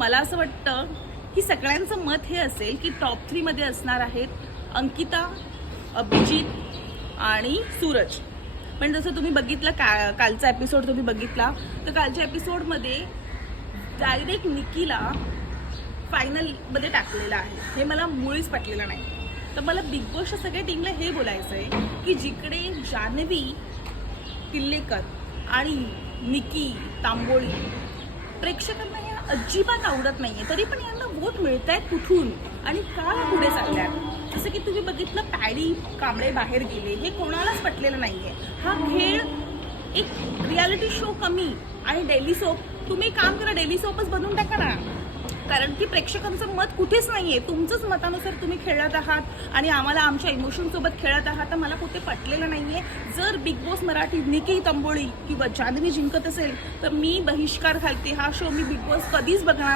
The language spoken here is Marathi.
मला असं वाटतं की सगळ्यांचं मत हे असेल की टॉप 3 मध्ये असणार आहेत अंकिता, अभिजित आणि सूरज. पण जसं तुम्ही बघितलं कालचा एपिसोड तुम्ही बघितला तर कालच्या एपिसोडमध्ये डायरेक्ट निकीला फायनलमध्ये टाकलेलं आहे. हे मला मुळीच पटलेलं नाही. तर मला बिग बॉसच्या सगळ्या टीमला हे बोलायचं आहे की जिकडे जान्हवी, किल्लेकर आणि निकी तांबोळी प्रेक्षकांना या अजिबात आवडत नाहीये, तरी पण यांना वोट मिळत आहेत कुठून आणि का पुढे चालल्यात. जसं की तुम्ही बघितलं पॅडी कांबळे बाहेर गेले, हे कोणालाच पटलेलं नाहीये. हा खेळ एक रियालिटी शो कमी आणि डेली सोप. तुम्ही काम करा, डेली सोपच बनवून टाका ना, कारण की प्रेक्षकांचं मत कुठेच नाहीये. तुमचंच मतानुसार तुम्ही खेळत आहात आणि आम्हाला आमच्या इमोशनसोबत खेळत आहात. तर मला कुठे पटलेलं नाहीये. जर बिग बॉस मराठी निकी तांबोळी किंवा जान्हवी जिंकत असेल तर मी बहिष्कार घालते. हा शो मी बिग बॉस कधीच बघणार